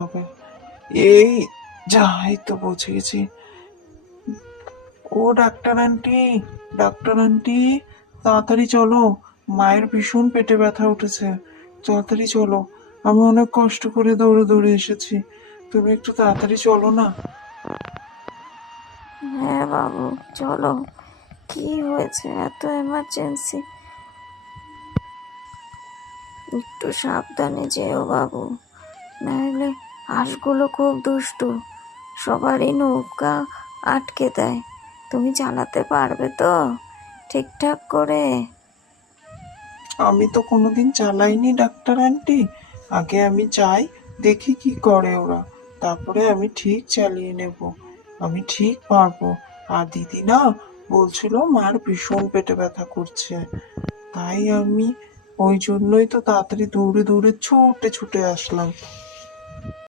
হবে। এই যা, এই তো পৌঁছে গেছি। ও ডাক্তার আন্টি, ডাক্তার আন্টি, তাড়াতাড়ি চলো, মায়ের ভীষণ পেটে ব্যথা উঠেছে, তাড়াতাড়ি চলো। আমি অনেক কষ্ট করে দৌড়ে দৌড়ে এসেছি, তুমি একটু তাড়াতাড়ি চলো না। হ্যাঁ বাবু, চলো। কি হয়েছে, এত এমার্জেন্সি? একটু সাবধানে যেও বাবু, নাহলে হাঁসগুলো খুব দুষ্টু, সবারই নৌকা আটকে দেয়। তুমি চালাতে পারবে তো ঠিকঠাক করে? আমি তো কোনোদিন চালাইনি ডাক্তার আন্টি, আগে আমি যাই, দেখি কি করে ওরা, তারপরে আমি ঠিক চালিয়ে নেব, আমি ঠিক পারবো। আর দিদি না বলছিল মার ভীষণ পেটে ব্যথা করছে, তাই আমি ওই জন্যই তো তাড়াতাড়ি দৌড়ে দৌড়ে ছুটে ছুটে আসলাম।